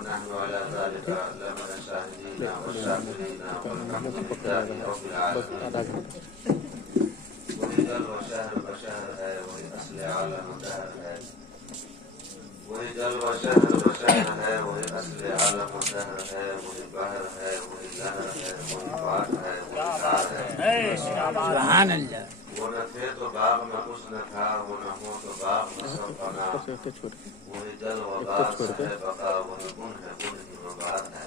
ونحن على ذلك لمن الشاهدين والشاكرين والحمد لله رب العالمين. وہی جل و شہر بشہر ہے، وہی اصل عالم دہر ہے. وہی جل و شہر بشہر ہے، وہی اصل عالم دہر ہے. وہی بحر ہے، وہی لہر ہے، وہی بات ہے، وہی دار ہے. سبحان اللہ. وہ نہ تھے تو باغ میں کچھ نہ تھا، وہ نہ ہو تو باغ میں سب فنا. وہی جل و بار ہے بقا، وہی گن ہے گن ہی وبار ہے.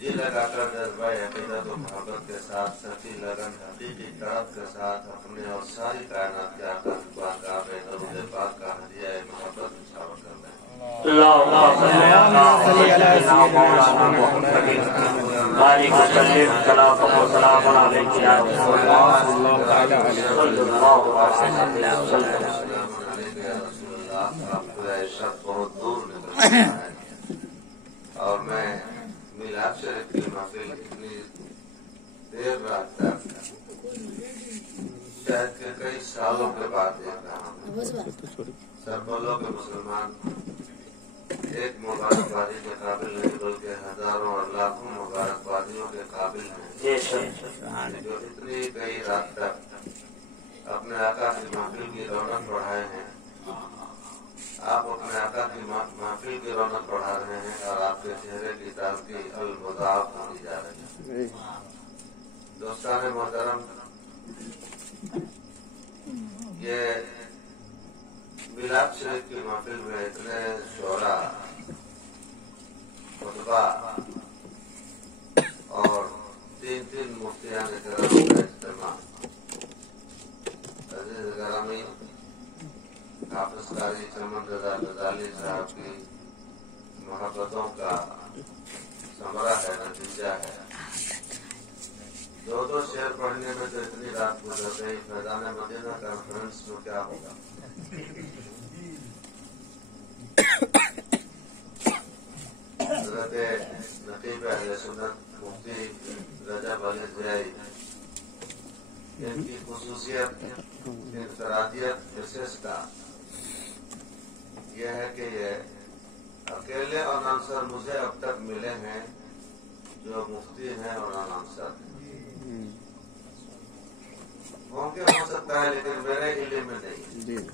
جی لگا کر جذبہ عقیدت و محبت کے ساتھ، سچی لگن حقیقی طرف کے ساتھ اپنے اور ساری کائنات کے آقا پاک درود پاک کا ہدیہ محبت نچھاور کر رہے ہیں. اللهم صل على مولانا محمد بارك وسلم صلاة وسلام عليك يا رسول الله صلى الله عليه وسلم. آپ کو عشق بہت دور نکل ہے. اور میں میلاد شریف کی محفل اتنی دیر رات تک شاید کہ کئی سالوں کے بعد دیکھ رہا ہوں. سربلوں کے مسلمان ایک مبارکبادی کے قابل نہیں بلکہ ہزاروں اور لاکھوں مبارکبادیوں کے قابل ہیں، جو اتنی کئی رات تک اپنے آقا کی محفل کی رونق بڑھائے ہیں. آپ اپنے آقا کی محفل کی رونق بڑھا رہے ہیں اور آپ کے چہرے کی تازگی المضاعف ہوتی جا رہی ہے. دوستان محترم، یہ میلاد شریف کی محفل میں اتنے شعرا، خطبہ اور تین مفتیان کرام کا اجتماع. عزیز گرامی، حافظ قاری چمن رضا غزالی صاحب کی محبتوں کا ثمرہ ہے، نتیجہ ہے. دو شعر پڑھنے میں تو اتنی رات گزر گئی. میدان مدینہ کانفرنس میں کیا ہوگا. حضرت نقیب اہل سنت مفتی رجب علی ضیائی، ان کی خصوصیت، انفرادیت، وشیشتا یہ ہے کہ یہ اکیلے اناؤنسر مجھے اب تک ملے ہیں جو مفتی ہیں اور اناؤنسر ہیں. ممکن ہو سکتا ہے لیکن میرے علم میں نہیں.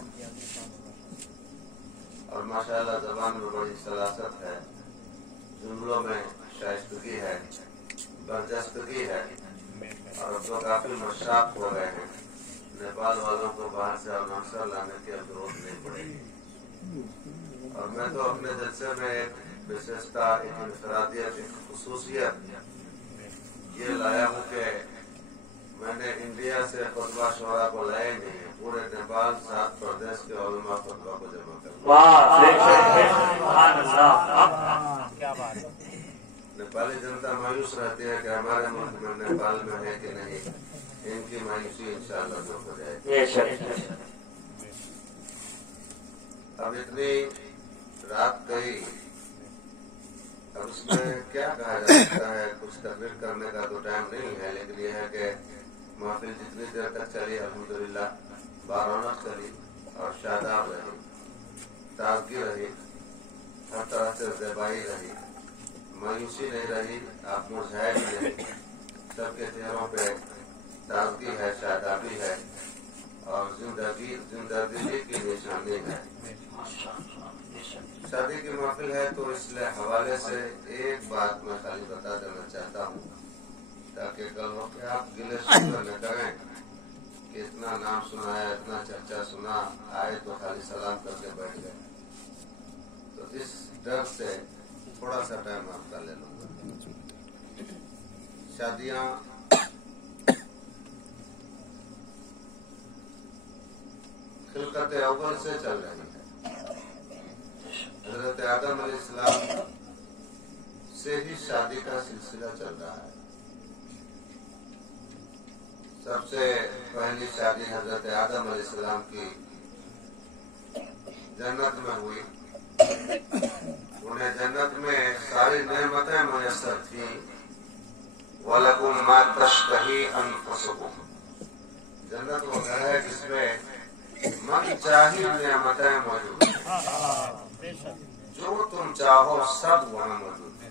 اور ماشاءاللہ زبان میں بڑی سلاست ہے، جملوں میں شائستگی ہے، برجستگی ہے. اور اب تو کافی مشاق ہو گئے ہیں. نیپال والوں کو باہر سے اناؤنسر لانے کی اب ضرورت نہیں پڑے گی. اور میں تو اپنے جلسے میں ایک وشیشتا، ایک انفرادیت، ایک خصوصیت یہ لایا ہوں کہ میں نے انڈیا سے خطبہ شعرا کو لائے نہیں ہے. پورے نیپال 7 پردیش کے علماء خطبہ کو جمع کر. نیپالی جنتا مایوس رہتی ہے کہ ہمارے ملک میں نیپال میں ہے کہ نہیں. ان کی مایوسی انشاءاللہ دور ہو جائے گی. اب اتنی رات گئی، اب اس میں کیا کہا جا سکتا ہے. کچھ تقریر کرنے کا تو ٹائم نہیں ہے، لیکن یہ ہے کہ محفل جتنی دیر تک چلی الحمدللہ بارونق چلی اور شاداب رہی، تازگی رہی، ہر طرح سے زیبائی رہی، مایوسی نہیں رہی، آپ مرجھائے بھی نہیں. سب کے چہروں پہ تازگی ہے، شادابی ہے اور زندگی کی نشانی ہے. شادی کی محفل ہے تو اس حوالے سے ایک بات میں خالی بتا دینا چاہتا ہوں تاکہ کل ہو کہ آپ گلے شکر نہ کریں کہ اتنا نام سنایا، اتنا چرچا سنا، آئے تو خالی سلام کر کے بیٹھ گئے. تو اس ڈر سے تھوڑا سا ٹائم آپ کا لے لوں گا. شادیاں خلقت اول سے چل رہی ہے. حضرت آدم علیہ السلام سے ہی شادی کا سلسلہ چل رہا ہے. سب سے پہلی شادی حضرت آدم علیہ السلام کی جنت میں ہوئی. انہیں جنت میں ساری نعمتیں میسر تھیں. وَلَكُمْ مَا تَشْتَهِي أَنفُسُكُمْ. جنت وہ گھر ہے جس میں من چاہی نعمتیں موجود ہیں. جو जो तुम चाहो सब वहाँ मौजूद है।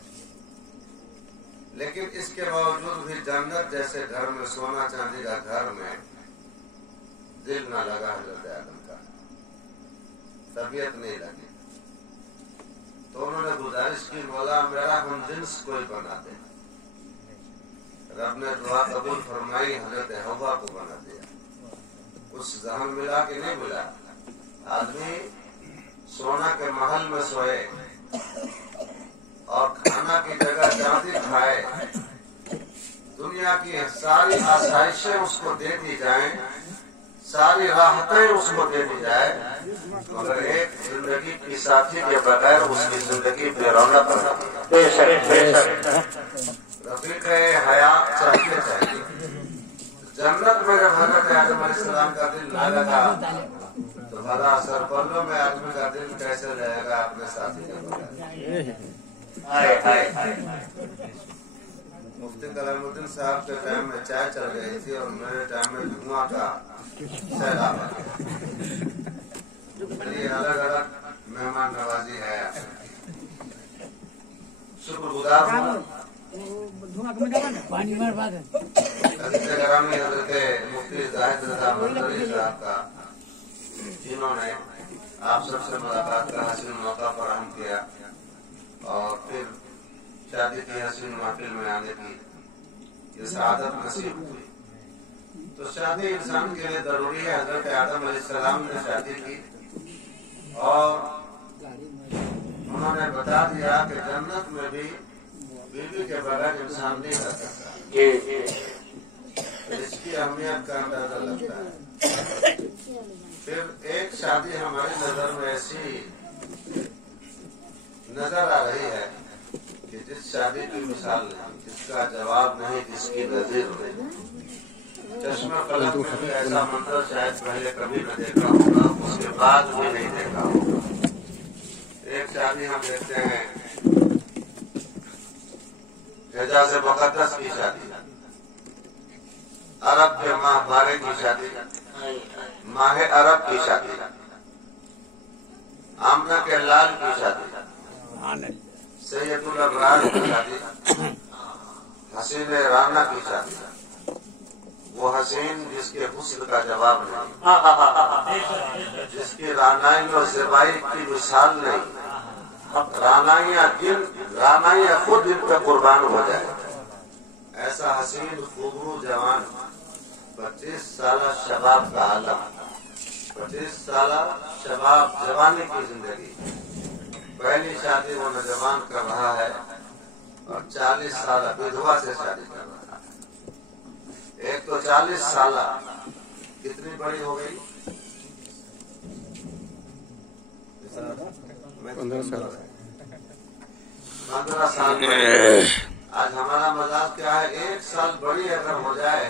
लेकिन इसके बावजूद भी जन्नत जैसे घर में, सोना चांदी का घर में दिल ना लगा हजरत आदम का, तबीयत नहीं लगी। तो उन्होंने गुजारिश की, मौला मेरा हम जिन्स कोई बना दे। रब ने दुआ कबूल फरमाई, हजरत हवा को बना दिया। कुछ जहन मिला कि नहीं मिला? आदमी सोना के महल में सोए और खाना की जगह चांदी खाए, दुनिया की सारी आसाइशें उसको दे दी जाएं, सारी राहतें उसको दे दी जाए, मगर एक जिंदगी की साथी के बगैर उसकी जिंदगी बेरौनक रहती। रफीक हयात चाहिए। जन्नत में जब हजरत आदम अलैहिस्सलाम का दिल न लगा तो भला सरपल्लों में आदमी का दिल कैसे रहेगा अपने साथी के बगैर? मुफ्ती कलामुद्दीन साहब के टाइम में चाय चल रही थी और मेरे टाइम में धुआं का सैलाब। ये अलग अलग मेहमान नवाजी है, शुक्रगुजार हूँ। पानी मार बात ग्रामी हजरत मुफ्ती जाहिद रजा मंजरी साहब का, जिन्होंने आप सबसे मुलाकात का हसीन मौका फराहम किया और फिर शादी की हसीन महफिल में आने की ये सआदत नसीब हुई। तो शादी इंसान के लिए जरूरी है। हजरत आदम अलैहिस्सलाम ने शादी की और उन्होंने बता दिया कि जन्नत में भी बीवी के बगैर इंसान नहीं रह सकता। इसकी अहमियत का अंदाजा लगता है। फिर एक शादी हमारी नजर में ऐसी नजर आ रही है कि जिस शादी की मिसाल नहीं, जिसका जवाब नहीं, जिसकी नजीर नहीं। चश्मे फलक में भी ऐसा मंजर शायद पहले कभी न देखा होगा, उसके बाद भी नहीं देखा होगा। एक शादी हम देखते हैं, हिजाज़ मुक़द्दस की शादी, अरब के माह बारे की शादी, माह अरब की शादी, आमना के लाल की शादी, सैयदुल अबरार की शादी, हसीन राना की शादी। वो हसीन जिसके हुस्न का जवाब नहीं, जिसकी रानाई और ज़िबाई की मिसाल नहीं, रानाइया खुद इन पे कुर्बान हो जाए। ऐसा हसीन खूबरू जवान 25 साल शबाब का आलम, 25 साल शबाब जवानी की जिंदगी, पहली शादी वो नौजवान कर रहा है और 40 साल विधवा से शादी कर रहा है। एक तो 40 साल कितनी बड़ी हो गई? 15 साल। आज हमारा मजाक क्या है, एक साल बड़ी अगर हो जाए,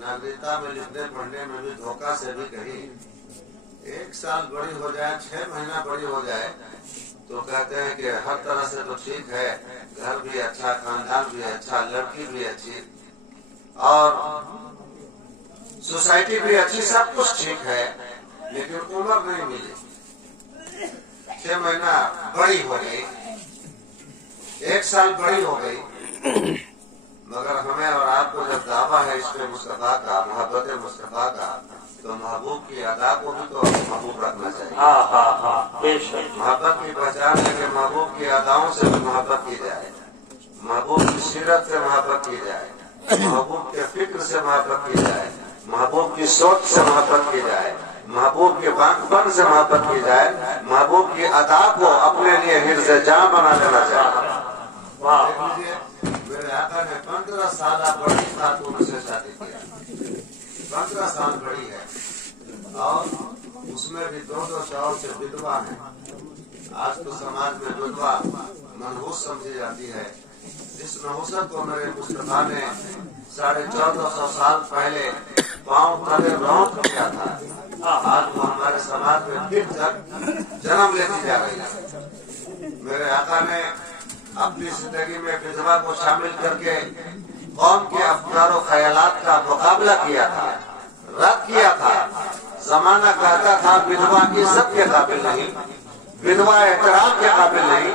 नागरिकता में लिखने पढ़ने में भी धोखा से भी कहीं एक साल बड़ी हो जाए, 6 महीना बड़ी हो जाए तो कहते हैं कि हर तरह से तो ठीक है, घर भी अच्छा, खानदान भी अच्छा, लड़की भी अच्छी और सोसाइटी भी अच्छी, सब कुछ ठीक है, लेकिन उम्र नहीं मिली। 6 महीना बड़ी हो गई, 1 साल बड़ी हो गई, मगर हमें और आपको जब दावा है इश्क़ मुस्तफा का, मोहब्बत मुस्तफा का, तो महबूब की अदा को भी तो महबूब रखना चाहिए। मोहब्बत की पहचान है कि महबूब की अदाओं से भी मोहब्बत की जाए, महबूब की सीरत से मोहब्बत की जाए, महबूब के फिक्र से मोहब्बत की जाए, महबूब की सोच से मोहब्बत की जाए, महबूब के बांकपन से मोहब्बत की जाए, महबूब की अदा को अपने लिए हिर्ज़ जां बना लेना चाहिए। मेरे आका ने 15 साल बड़ी खातून से शादी किया, 15 साल बड़ी है और उसमें भी 2-2 शौहर से विधवा है। आज तो समाज में विधवा मनहूस समझी जाती है। जिस नहुसत को मेरे मुस्तफा ने 1450 साल पहले पांव तले रौंद किया था, आज वो हमारे समाज में फिर जन्म लेती जा रही है। मेरे आका ने अपनी जिंदगी में विधवा को शामिल करके कौम के अफकार और ख्यालात का मुकाबला किया था, रद्द किया था। जमाना कहता था विधवा इज्जत के काबिल नहीं, विधवा एहतराम के काबिल नहीं,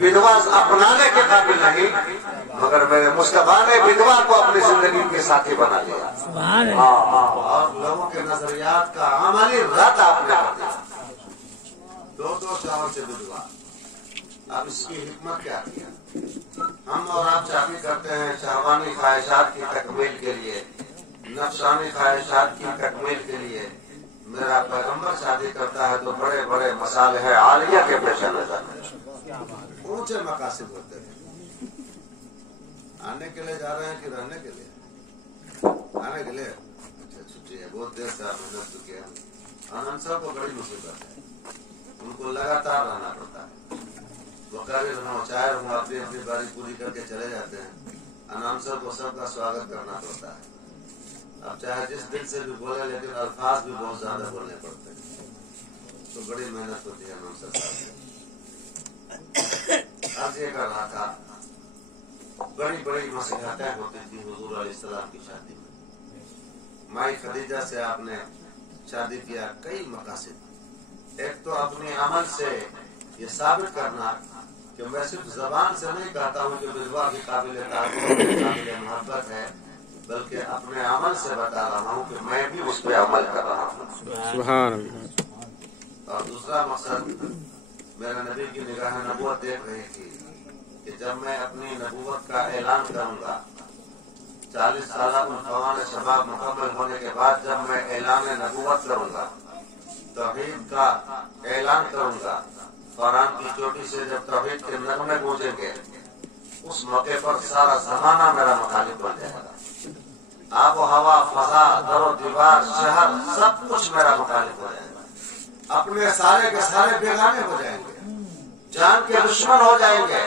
विधवा अपनाने के काबिल नहीं, मगर मेरे मुस्तफा ने विधवा को अपनी जिंदगी के साथी बना लिया। और लोगों के नजरियात का अमली रद्द आपने कर दिया। 2-2 साल से विधवा। अब इसकी हिकमत क्या किया? हम और आप शादी करते हैं शहवानी ख्वाहिशात की तकमील के लिए, नफसानी ख्वाहिशात की तकमील के लिए। मेरा पैगंबर शादी करता है तो बड़े बड़े मसाले है आलिया के पेश नजर ऊंचे मकासद होते हैं। आने के लिए जा रहे हैं कि रहने के लिए? आने के लिए। अच्छा छुट्टी है, बहुत देर से मेहनत चुके हैं। अनंसर को बड़ी मुसीबत है, उनको लगातार रहना पड़ता है। वकालत रहूं चाहे रहूं अपनी अपनी बारी पूरी करके चले जाते हैं। अनाउंसर को सबका स्वागत करना पड़ता है। अब चाहे जिस दिल से भी बोले, लेकिन अल्फाज भी बहुत ज्यादा बोलने पड़ते हैं, तो बड़ी मेहनत होती है अनाउंसर साहब। आज ये कर रहा था, बड़ी बड़ी मसलहतें होती थी हुजूर अलैहिस्सलाम की शादी में। माई खदीजा से आपने शादी किया, कई मकासद। एक तो अपने अमल से ये साबित करना कि मैं सिर्फ जबान से नहीं कहता हूँ कि विधवा भी काबिल मोहब्बत है, बल्कि अपने अमल से बता रहा हूँ कि मैं भी उस पर अमल कर रहा हूँ। सुभान अल्लाह। और दूसरा मकसद, मेरा नबी की निगाह नबूवत देख रही थी कि जब मैं अपनी नबूवत का ऐलान करूंगा, 40 साल फवान शबाब मुकम्मल होने के बाद जब मैं ऐलान नबूवत करूंगा, तौहीद का ऐलान करूंगा, फरहान की चोटी से जब तौहीद के नगमे गूंजेंगे, उस मौके पर सारा जमाना मेरा मुखालिफ बन जाएगा। आबो हवा, फजा, दरो दीवार, शहर, सब कुछ मेरा मुखालिफ हो जाएगा। अपने सारे के सारे बेगाने हो जाएंगे, जान के दुश्मन हो जाएंगे।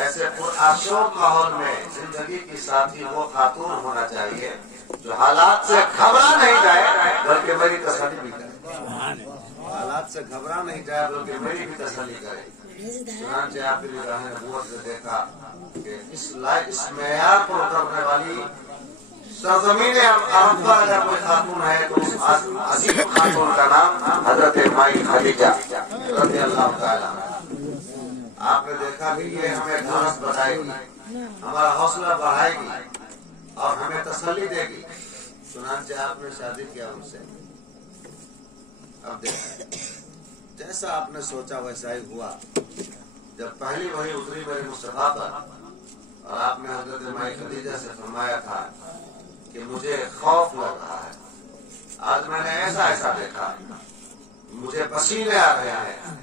ऐसे पुरआशोक माहौल में जिंदगी की साथी वो खातून होना चाहिए जो हालात से घबरा नहीं जाए, बल्कि मेरी तसल्ली भी करे। हालात से घबरा नहीं जाए, बल्कि मेरी भी तसल्ली करे। चुनांचे आपकी निगाह नबूवत से देखा कि इस मेयार पर उतरने वाली सरजमीन अरब पर अगर कोई खातून है तो उस अजीम खातून का नाम हजरत माई खदीजा रज़ियल्लाहु ताला। आपने देखा कि ये हमें ढांस बताएगी, हमारा हौसला बढ़ाएगी और हमें तसल्ली देगी। चुनांचे आपने शादी किया उनसे। अब देखा, जैसा आपने सोचा वैसा ही हुआ। जब पहली वही उतरी मेरे मुस्तफा पर और आपने हजरत माई खदीजा से फरमाया था कि मुझे खौफ लग रहा है, आज मैंने ऐसा ऐसा देखा, मुझे पसीने आ रहे हैं,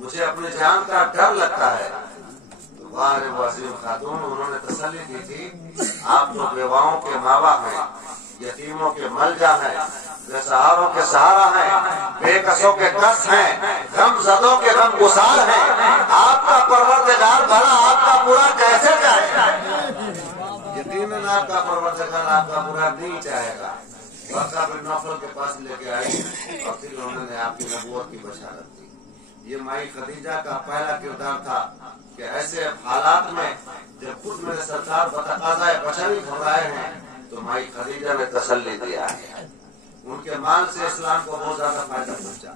मुझे अपनी जान का डर लगता है। वाह वसीम खातून, उन्होंने तसल्ली दी थी, आप तो बेवाओं के मावा हैं, यतीमों के मलजा हैं, बेसहारों के सहारा हैं, बेकसों के कस हैं, गमज़दों के गम गुसार हैं। आपका परवरदिगार भला आपका पूरा कैसे चाहेगा? यकीनन आपका परवरदिगार आपका पूरा नहीं चाहेगा। वर्का बिन नौफल के पास लेके आई और फिर उन्होंने आपकी नबूवत की बशारत दी। ये माई खदीजा का पहला किरदार था कि ऐसे हालात में जब खुद मेरे सरकार बतकाज़ाए बशरी घबराए हैं, तो माई खदीजा ने तसल्ली दिया है। उनके माल से इस्लाम को बहुत ज्यादा फायदा पहुंचा,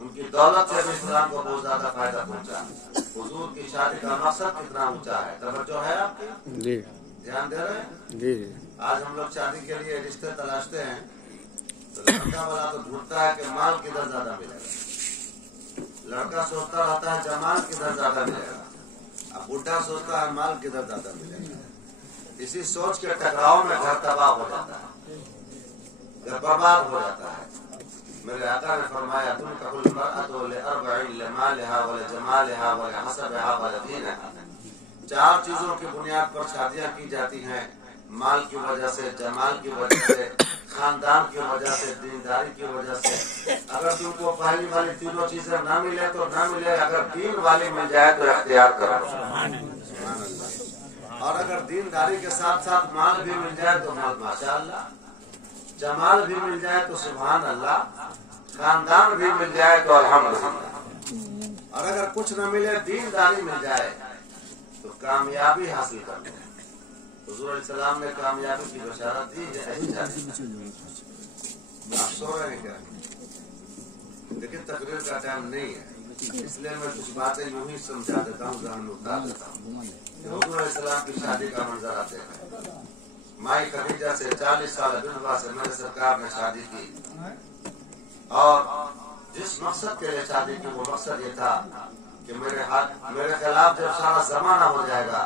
उनकी दौलत से भी इस्लाम को बहुत ज्यादा फायदा पहुंचा। हुजूर की शादी का मकसद कितना ऊंचा है, तवज्जो है आपकी? जी, ध्यान दे रहे हैं? जी। आज हम लोग शादी के लिए रिश्ते तलाशते हैं तो लड़का वाला तो ढूंढता है कि माल किधर ज्यादा मिलेगा, लड़का सोचता रहता है जमाल किधर ज्यादा मिलेगा, अब बुढ़ा सोचता है माल किधर ज्यादा मिलेगा। इसी सोच के टकराव में घर तबाह हो जाता है, घर बर्बाद हो जाता है। मेरे आका ने फरमाया, तुम कबुल मरअतु लिअरबईन लिमालिहा व लिजमालिहा व लिहसबिहा व लिदीनिहा। 4 चीजों की बुनियाद पर शादियां की जाती हैं, माल की वजह से, जमाल की वजह से, खानदान की वजह से, दीनदारी की वजह से। अगर तुमको पहली वाली तीनों चीजें न मिले तो न मिले, अगर दीन वाली मिल जाए तो इख्तियार करो। और अगर दीनदारी के साथ साथ माल भी मिल जाए तो माशाअल्लाह, जमाल भी मिल जाए तो सुभान अल्लाह, खानदान भी मिल जाए तो अल्हम्दुलिल्लाह। और अगर कुछ न मिले, दीनदारी मिल जाए तो कामयाबी हासिल कर लो। हुजूर अलैहिस्सलाम ने कामयाबी की बशारत दी है। आप सो रहे हैं क्या? लेकिन तकरीर का टाइम नहीं है। इसलिए मैं कुछ बातें यूं ही समझा देता हूँ, जहन में उतार देता हूँ। हुजूर अलैहिस्सलाम की शादी का मंजर आप देखें। माई खदीजा से 40 साल विधवा से मेरे सरकार ने शादी की, और जिस मकसद के लिए शादी की वो मकसद ये था कि मेरे खिलाफ जब सारा जमाना हो जाएगा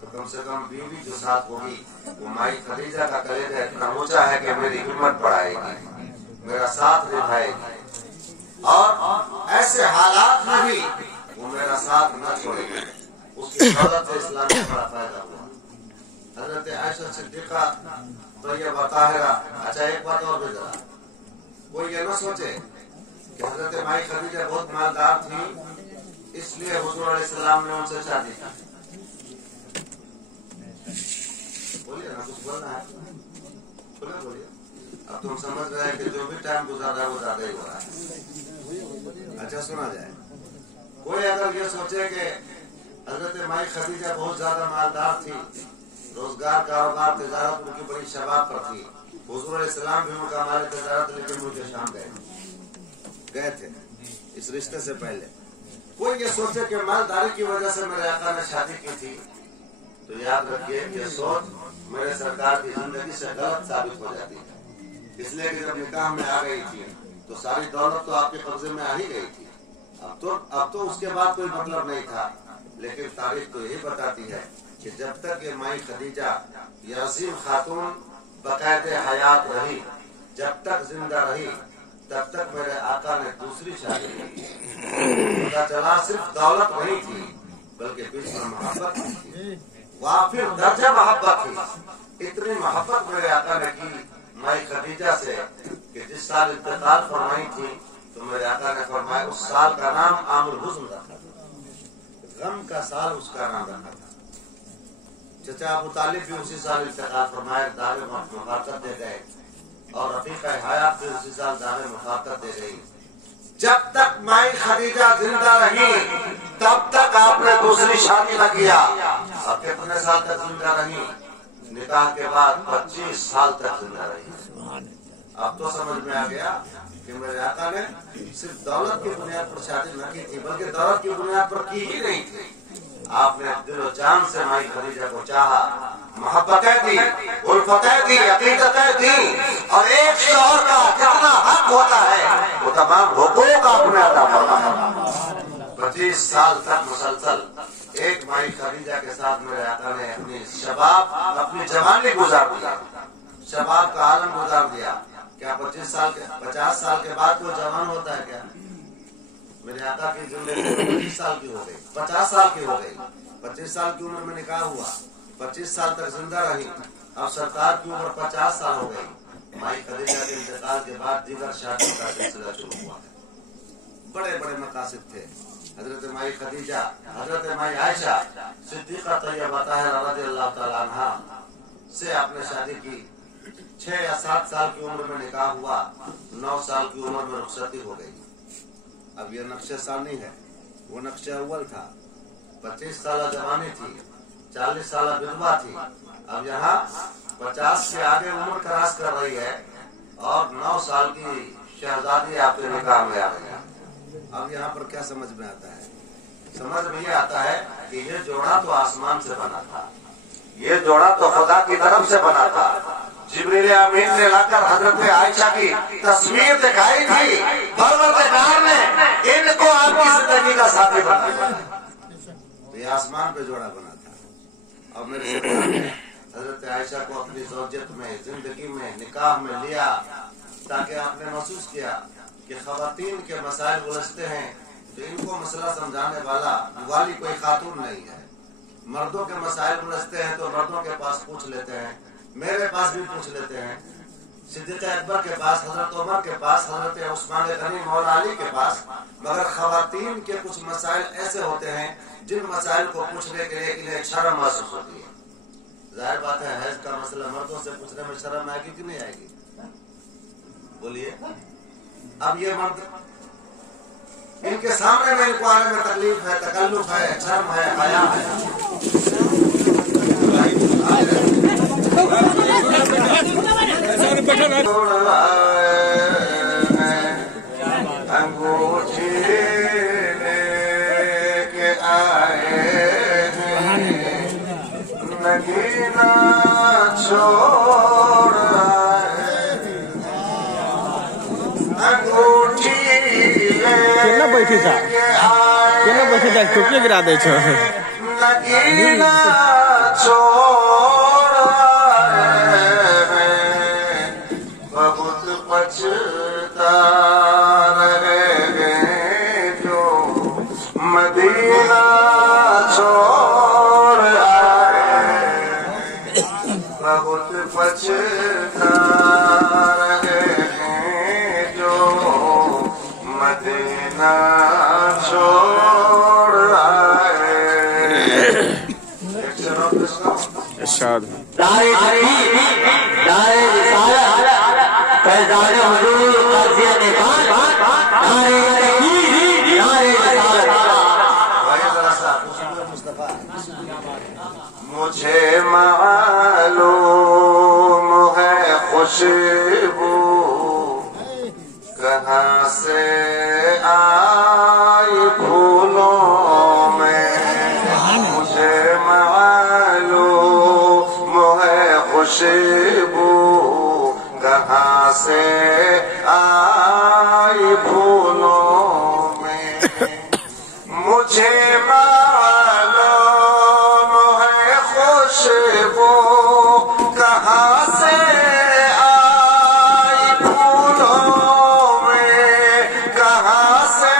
तो कम से कम बीवी जो साथ होगी वो माई खदीजा का कलेजा इतना ऊंचा है कि मेरी हिम्मत बढ़ाएगी, मेरा साथ निभाएगी, और ऐसे हालात में भी वो मेरा साथ न छोड़ेगी। उसकी दौलत से इस्लाम को बड़ा फायदा हुआ। हजरत आयशा सिद्दीका तैयबा ताहिरा। अच्छा, एक बात और भी जरा, कोई ये न सोचे कि हजरत माई खदीजा बहुत मालदार थी इसलिए हुजूर अलैहिस्सलाम ने उनसे शादी की। बोलिए ना, कुछ बोलना है, बोलिए। अब तुम समझ रहे हैं कि जो भी टाइम गुजार रहा है वो ज्यादा ही हो रहा है। अच्छा, सुना जाए। कोई अगर ये सोचे कि हजरत माई खदीजा बहुत ज्यादा मालदार थी, रोजगार, कारोबार, तिजारत उनकी बड़ी शबाब पर थी, हुजूर अलैहिस्सलाम भी उनका माल तिजारत लेकर मुझे शाम गए थे इस रिश्ते से पहले। कोई ये सोचे कि मालदारी की वजह से मेरे आका ने शादी की थी, तो याद रखिए ये सोच मेरे सरकार की जिंदगी से गलत साबित हो जाती है। इसलिए कि जब निकाह में आ गई थी तो सारी दौलत तो आपके कब्जे में आ ही गई थी। अब तो उसके बाद कोई मतलब नहीं था, लेकिन तारीख तो यही बताती है कि जब तक ये माई खदीजा ये अजीम खातून बाकायदे हयात रही, जब तक जिंदा रही, तब तक मेरे आका ने दूसरी शादी की। पता चला सिर्फ दौलत नहीं थी बल्कि बीच में मोहब्बत थी, वाफिर दर्जा मोहब्बत थी। इतनी मोहब्बत मेरे आका ने की माई खदीजा से कि जिस साल इंतकाल फरमाई थी तो मेरे आका ने फरमाया उस साल का नाम आमुल हुज़्न रखा था, गम का साल उसका नाम रखा था। चचा अबू तालिब भी उसी साल इंतकाल फरमाए, दावे मुफाकत दे गए, और रफीका हयात भी उसी साल दावे मुफाकत दे गई। जब तक माई खदीजा जिंदा रही तब तक आपने दूसरी शादी न किया। और कितने साल तक जिंदा रही? निकाह के बाद 25 साल तक जिंदा रही। अब तो समझ में आ गया कि मेरे आका ने सिर्फ दौलत की बुनियाद पर शादी न की थी, बल्कि दौलत की बुनियाद पर की ही नहीं थी। आपने दिलो जान से माई खदीजा को चाहा, मोहब्बतें दी, उल्फतें दी, अकीदतें दी, और एक शौहर का जितना हक होता है वो तमाम हुकूक आपने अदा फरमाया। 25 साल तक मुसलसल एक माई खदीजा के साथ मेरे आका ने अपनी शबाब, अपनी जवानी गुजार दिया, शबाब का आलम गुजार दिया। क्या 50 साल के बाद कोई जवान होता है क्या? मेरे आका की जिंदगी 25 साल की हो गई, 50 साल की हो गई। 25 साल की उम्र में निकाह हुआ, 25 साल तक जिंदा रही। अब सरकार की उम्र 50 साल हो गई। माई खदीजा के इंतकाल के बाद दीगर शादियों का सिलसिला शुरू हुआ। बड़े बड़े मकासद थे। हजरत माई खदीजा, हजरत माई आयशा सिद्दीका तैयबा ताहिरा रज़ियल्लाहु तआला अन्हा से आपने शादी की। 6 या 7 साल की उम्र में निकाह हुआ, 9 साल की उम्र में रुखसती हो गई। अब यह नक्शे सानी है, वो नक्शा अव्वल था। 25 साल जवानी थी, 40 साल विधवा थी। अब यहाँ 50 के आगे उम्र क्रॉस कर रही है और 9 साल की शहजादी आपके निकाह में आ गई। अब यहाँ पर क्या समझ में आता है? समझ में ये आता है कि ये जोड़ा तो आसमान से बना था, ये जोड़ा तो खुदा की तरफ से बना था। जिब्रील अमीन ने लाकर हजरत आयशा की तस्वीर दिखाई थी, परवरदिगार ने इनको आपकी जिंदगी का साथी बनाया। तो ये आसमान पे जोड़ा बना था। और मेरे सरकार ने हजरत आयशा को अपनी ज़ौजियत में, जिंदगी में, निकाह में लिया, ताकि आपने महसूस किया कि खवातीन के मसाइल उलझते हैं तो इनको मसला समझाने वाली कोई खातून नहीं है। मर्दों के मसाइल उलझते हैं तो मर्दों के पास पूछ लेते हैं, मेरे पास भी पूछ लेते हैं, सिद्दीक़ अकबर के पास, हजरत उमर के पास, हजरत उस्मान गनी मौला अली के पास। मगर खवातीन के कुछ मसाइल ऐसे होते हैं जिन मसाइल को पूछने के लिए इन्हें शर्म महसूस होती है। जाहिर बात है, हैज का मसला मर्दों से पूछने में शर्म आएगी कि नहीं आएगी? बोलिए। अब ये मर्द, इनके सामने में इनको आने में तकलीफ है, तकल्लुफ है, शर्म है, हया है। अंगूठी مدینہ چھوڑ آئے انگوٹھی केना बैठे छ टोपी गिरा दै छ मदीना छोड़ आए बहुत पछता रहे जो मदीना छोड़ आए बहुत पछता रहे जो मदीना छोड़ आए। इरशाद मुझे मालूम है खुशबू कहाँ से आई फूलों में मुझे मालूम है खुशबू कहाँ से आई फूलों में मुझे मालूम है खुशबू कहाँ से आई फूलों में कहाँ से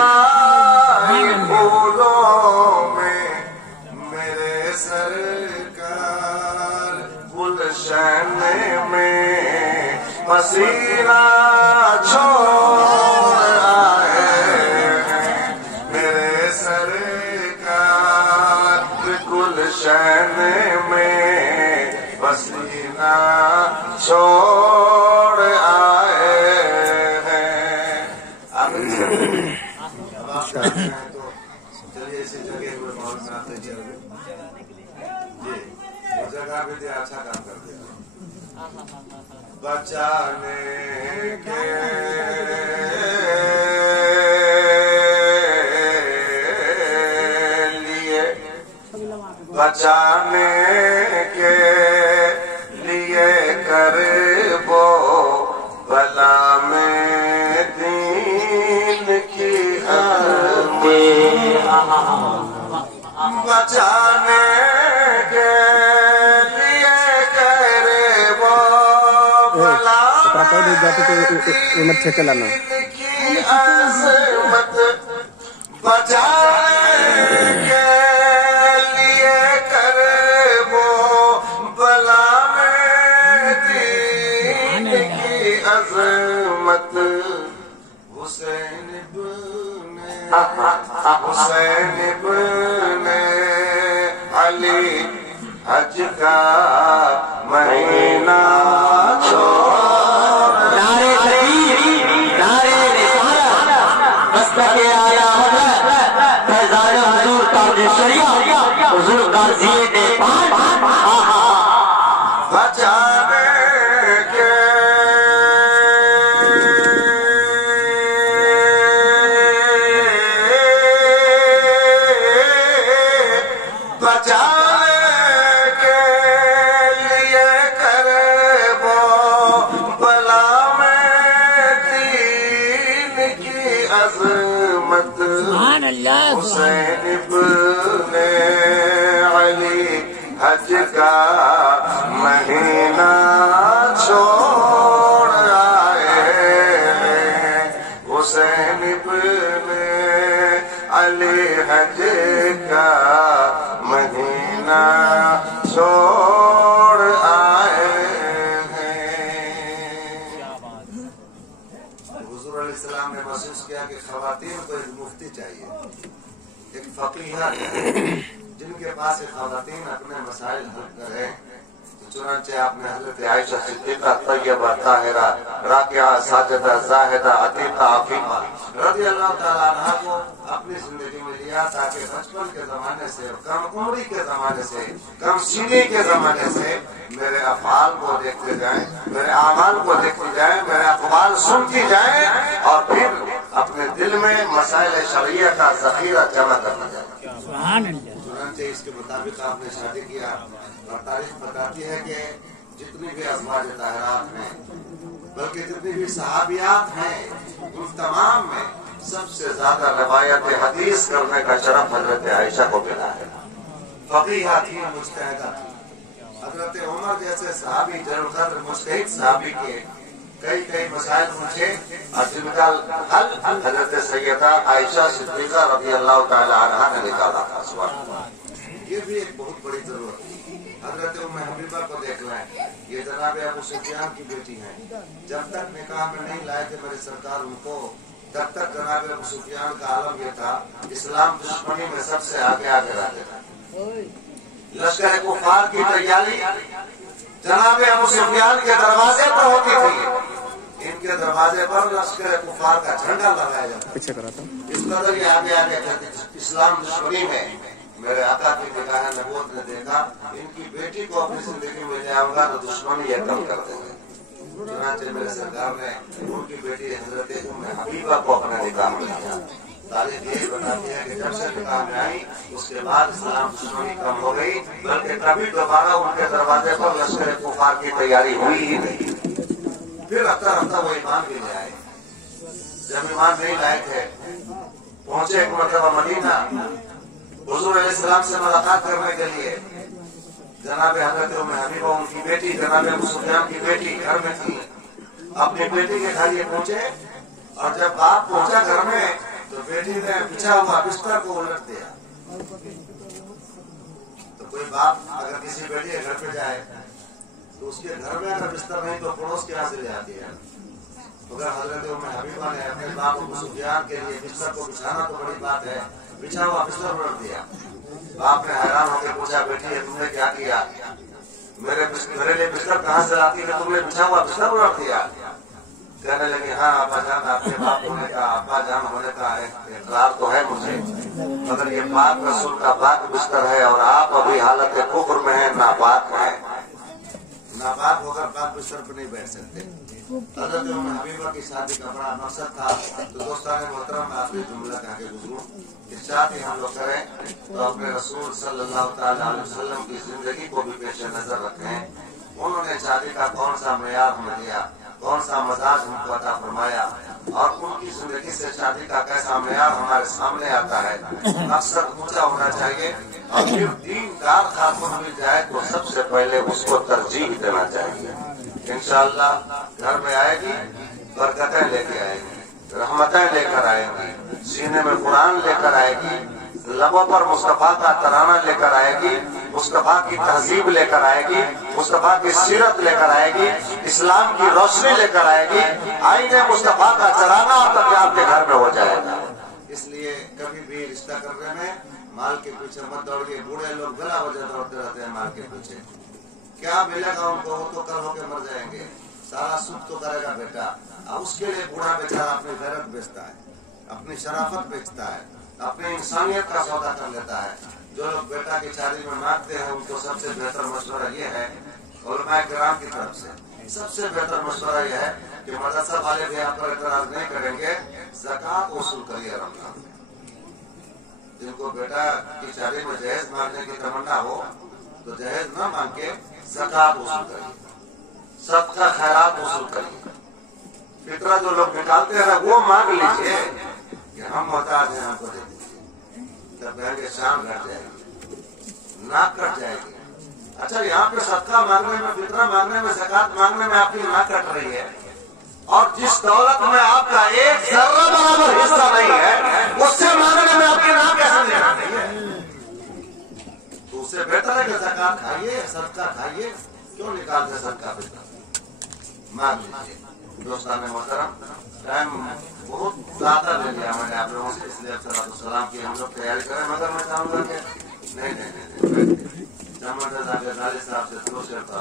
आई फूलों में मेरे सरकार गुलशन में पसीना छोड़ आए मेरे सरकार गुलशन में पसीना छोड़ आए हैं। आप तो चलिए इसी जगह पर बहुत साथ जी जगह पे जो अच्छा काम करते हैं बचाने के लिए बचाने के लिए कर वो भला में दीन की बचाने के लिए कर वो भला में ठेकेला ना की अजमत बचाने के लिए कर वो भला में दीन की अजमत हुसैन इब्न अली हज का महीना छोड़ नारे तकबीर नारे रिसालत मस्तके आया हज़रत फैज़ान हुज़ूर ताज शरिया हुज़ूर गाज़ी ने बचाने के बचाने के लिए कर वो भला में दीन की अज़मत हुसैन इब्न अली हज का महीना छोड़ आए हुसैन इब्न अली हज का महीना छोड़ आए हुज़ूर अलैहिस्सलाम ने महसूस किया कि ख़वातीन को एक मुफ्ती चाहिए एक फकीहा जिनके पास ये ख़वातीन अपने मसाइल हल करें चुनांचे आपने हज़रत आयशा सिद्दीक़ा तय्यबा ताहिरा राकिया साजिदा ज़ाहिदा अतीका अफीफा रज़ियल्लाहु ताला अन्हा को अपनी जिंदगी में लिया ताकि बचपन के जमाने से कम उम्री के जमाने से कम सीने के जमाने से मेरे अफ़आल को देखते जाएं मेरे आमाल को देखती जाएं मेरे अक़वाल सुनती जाएं और फिर अपने दिल में मसाइल शरिया का ज़ख़ीरा जमा करना जाए। चुनाचे इसके मुताबिक आपने शादी किया। और तारीख बताती है कि जितनी भी अज़वाज ताहिरात हैं, बल्कि जितनी भी सहाबियात हैं, उन तमाम में सबसे ज्यादा रवायत हदीस करने का शरफ हजरत आयशा को मिला है। फकीहा थी, मुज्तहिदा थी। हजरत उमर जैसे सहाबी, जरुल कद्र मुज्तहिद सहाबी के कई मसाइल पूछे और जिनका हल हजरत सैयदा आयशा सिद्दीका रज़ी अल्लाह तआला अन्हा ने निकाला था। ये भी एक बहुत बड़ी जरूरत है। हजरत उम्मे हबीबा को देख लें, ये जनाब अबू सुफियान की बेटी है। जब तक निकाह में नहीं लाए थे मेरे सरकार उनको, तब तक जनाब अबू सुफियान का आलम ये था, इस्लाम दुश्मनी में सबसे आगे रहते थे। लश्कर कुफार की तैयारी जनाब अबू सुफियान के दरवाजे पर होती थी। इनके दरवाजे पर लश्कर कुफार का झंडा लगाया जाता। पीछे करा था। इस कदर ये आगे कहते इस्लाम दुश्मनी में मेरे आका की निगाह नबूवत ने देखा, इनकी बेटी को अपनी जिंदगी में ले आऊंगा तो दुश्मनी ये कम कर देंगे। चुनांचे मेरे सरकार ने उनकी बेटी हजरत उम्मे हबीबा को अपने निगाह में लिया। तारीख यही बताती है कि जब से निकाह में आई उसके बाद इस्लाम दुश्मनी कम हो गई, बल्कि कभी दोबारा उनके दरवाजे पर लश्कर कुफार की तैयारी हुई ही नहीं। फिर रफ्ता रफ्ता वो ईमान भी ले आए। जब ईमान नहीं लाए थे, पहुंचे एक मरतबा मदीना, हुजूर अलैहिस्सलाम से मुलाकात करने के लिए। जनाब हजरत उम्मे हबीबा उनकी बेटी, जनाब अबू सुफियान की बेटी घर में थी। अपनी बेटी के घर ये पहुंचे और जब बाप पहुंचा घर में तो बेटी ने बिछा हुआ बिस्तर को उलट दिया। तो कोई बाप अगर किसी बेटी के घर पे जाए तो उसके घर में अगर बिस्तर नहीं तो पड़ोस के यहाँ से ले आती है। मगर हजरत उम्मे हबीबा ने अपने बाप अबू सुफियान के लिए बिस्तर को बिछाना तो बड़ी बात है, बिछा हुआ बिस्तर उलट दिया। बाप ने हैरान होकर पूछा, बेटी तुमने क्या किया? मेरे लिए बिस्तर कहाँ से लाती है? तुमने बिछा हुआ बिस्तर उलट दिया। कहने लगे, हाँ अब्बा जान, आपके बाप होने का, अब्बा जान होने का इकरार तो है मुझे, मगर ये पाक रसूल का पाक बिस्तर है और आप अभी हालत कुफ्र में है, नापाक है। नापाक होकर पाक बिस्तर पर नहीं बैठ सकते। हजरत उम्मे हबीबा की शादी का बड़ा मकसद था। तो दोस्तान मोहतरम, आपने जुमला कहा के गुजरूं, इरशाद ही हम लोग करें तो अपने रसूल सल्लल्लाहु तआला अलैहि वसल्लम की जिंदगी को भी पेश नजर रखें। उन्होंने शादी का कौन सा मेयार हमें दिया, कौन सा मजाज हमको अता फरमाया और उनकी जिंदगी से शादी का कैसा मेयार हमारे सामने आता है। मकसद ऊंचा होना चाहिए और फिर दीनदार खातून मिल जाए तो सबसे पहले उसको तरजीह देना चाहिए। इंशाअल्लाह घर में आएगी, बरकतें लेके आएगी, रहमतें लेकर आएगी, सीने में कुरान लेकर आएगी, लबों पर मुस्तफा का तराना लेकर आएगी, मुस्तफा की तहजीब लेकर आएगी, मुस्तफा की सीरत लेकर आएगी, इस्लाम की रोशनी लेकर आएगी। आईने मुस्तफा का चराना और तभी आपके घर में हो जाएगा। इसलिए कभी भी रिश्ता करने में माल के पीछे मत दौड़िए। बूढ़े लोग बिला वजह दौड़ते रहते हैं माल के पीछे। क्या मिलेगा उनको? वो तो कल होके मर जाएंगे। सारा सुख तो करेगा बेटा, और उसके लिए बूढ़ा बेचारा अपनी गैरत बेचता है, अपनी शराफत बेचता है, अपनी इंसानियत का सौदा कर लेता है। जो लोग बेटा की शादी में मांगते हैं उनको सबसे बेहतर मशवरा ये है, उलमाए किराम की तरफ से सबसे बेहतर मशवरा यह है कि मदरसा वाले भी आप पर एतराज नहीं करेंगे, ज़कात वसूल करिए रमजान। जिनको बेटा की शादी में जहेज मांगने की तमन्ना हो तो जहेज न मांग के ज़कात वसूल करिए, सदका खैरात वसूल करिए। फितरा जो लोग निकालते हैं वो मांग लीजिए कि हम मोहताज हैं, हमको दे दीजिए। तब कहेंगे शाम घट जाएगी, नाक कट जाएगी। अच्छा, यहाँ पे सदका मांगने में, फितरा मांगने में, ज़कात मांगने में आपकी नाक कट रही है और जिस दौलत में आपका एक जर्रा बराबर हिस्सा नहीं है उससे मांगने में आपकी नाक कैसे निकल रही है? तो उससे बेहतर है कि ज़कात खाइए, सदका खाइए। क्यों निकालते सदका फितरा? मांग लीजिए। दोस्तान मोहतरम, टाइम बहुत ज्यादा ले लिया मैंने आप लोगों से, इसलिए सलाम की हम लोग तैयारी करें। मगर मैं चाहूंगा कि नहीं नाली साहब से दो शेर तो